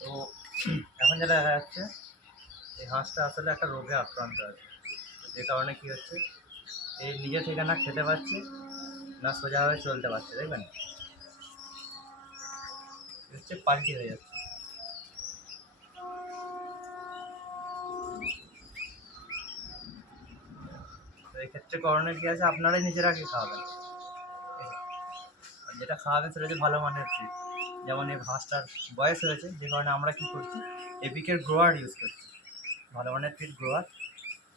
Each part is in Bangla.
তো এখন যেটা দেখা যাচ্ছে এই হাঁসটা আসলে একটা রোগে আক্রান্ত আছে। যে কারণে কী হচ্ছে, এই নিজে থেকে না খেতে পারছে না সোজাভাবে চলতে পারছে। দেখবেন হচ্ছে পাল্টি হয়ে যাচ্ছে। তো এক্ষেত্রে করণীয় কী আছে, আপনারাই নিজেরা কি খাওয়াবেন, আর যেটা খাওয়াবেন সেটা হচ্ছে ভালো মানের ফিড। যেমন এই হাঁসটার বয়স হয়েছে, যে কারণে আমরা কী করছি, এপিকের গ্রোয়ার ইউজ করছি, ভালো মানের ফিড গ্রোয়ার।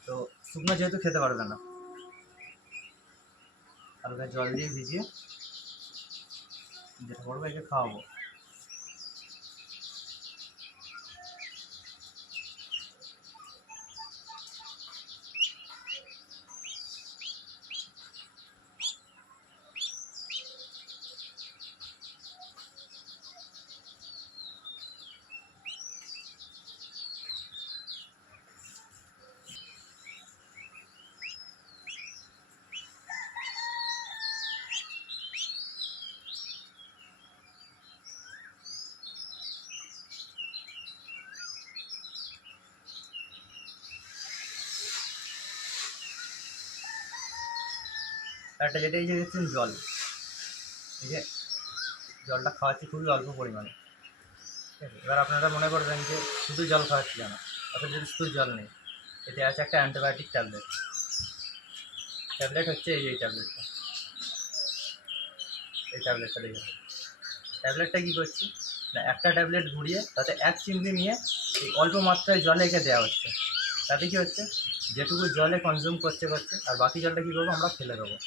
তো শুকনো যেহেতু খেতে পারবে না, হালকা জল দিয়ে ভিজিয়ে যেটা করবো একে খাওয়াবো। একটা যেটা এই যে দেখছেন জল, এই যে জলটা খাওয়াচ্ছি খুবই অল্প পরিমাণে, ঠিক আছে। এবার আপনারা মনে করবেন যে শুধু জল খাওয়াচ্ছি কেন, অর্থাৎ যদি শুধু জল নেই, এতে আছে একটা অ্যান্টিবায়োটিক ট্যাবলেট। ট্যাবলেট হচ্ছে এই ট্যাবলেটটা, এই ট্যাবলেটটা দেখে ট্যাবলেটটা কী করছি না, একটা ট্যাবলেট ঘুরিয়ে তাতে 1 চিমটি নিয়ে এই অল্প মাত্রায় জলে একে দেওয়া হচ্ছে। তাতে কী হচ্ছে, যেটুকু জলে কনজিউম করছে আর বাকি জলটা কী করবো আমরা ফেলে দেবো।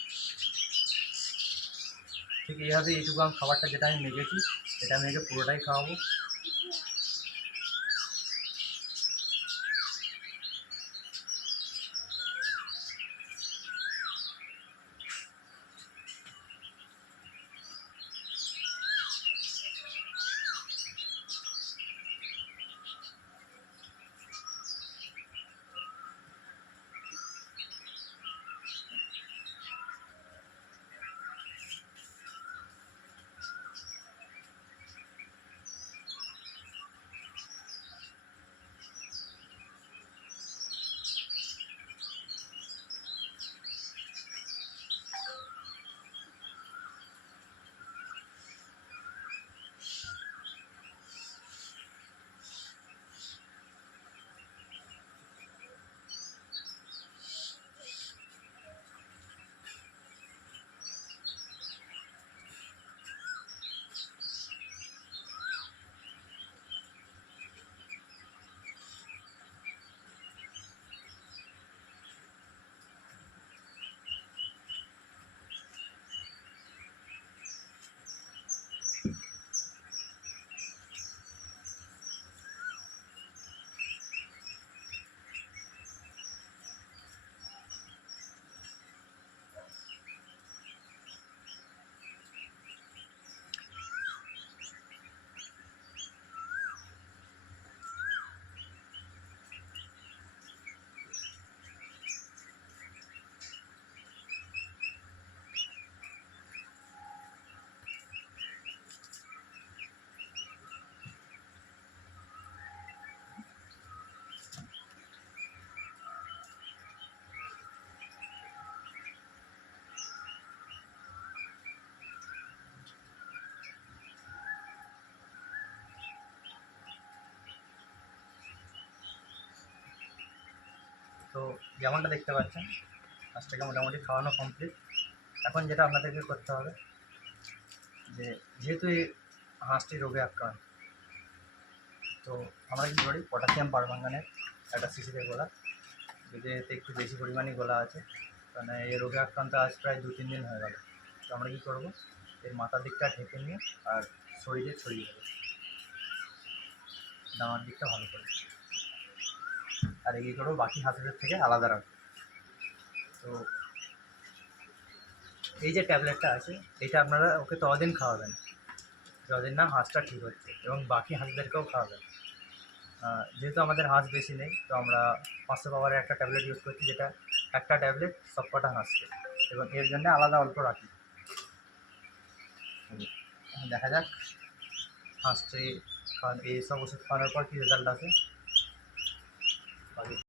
ঠিক এইভাবে এইটুকু খাবারটা যেটা আমি মেখেছি এটা আমি একে পুরোটাই খাওয়াবো। তো যেমনটা দেখতে পাচ্ছেন হাঁসটাকে মোটামুটি খাওয়ানো কমপ্লিট। এখন যেটা আপনাদেরকে করতে হবে, যে যেহেতু এই হাঁসটি রোগে আক্রান্ত, তো আমরা কী করি, পটাশিয়াম পারম্যাঙ্গানেট একটা শিশিতে গোলা, যদি এতে একটু বেশি পরিমাণেই গোলা আছে, কারণ এই রোগে আক্রান্ত আজ প্রায় 2-3 দিন হয়ে গেল। তো আমরা কী করবো, এর মাথার দিকটা ঢেকে নিয়ে আর শরীরে ছড়িয়ে দেবো, ডানার দিকটা ভালো করে, আর এগিয়ে করবো বাকি হাঁসের থেকে আলাদা রাখবো। তো এই যে ট্যাবলেটটা আছে এটা আপনারা ওকে ততদিন খাওয়াবেন যতদিন না হাঁসটা ঠিক হচ্ছে, এবং বাকি হাঁসদেরকেও খাওয়াবেন। যেহেতু আমাদের হাঁস বেশি নেই, তো আমরা 500 পাওয়ারের একটা ট্যাবলেট ইউজ করছি, যেটা একটা ট্যাবলেট সব কটা হাঁসকে, এবং এর জন্য আলাদা অল্প রাখি। দেখা যাক হাঁসটি এইসব ওষুধ খাওয়ানোর পর কী রেজাল্ট আসে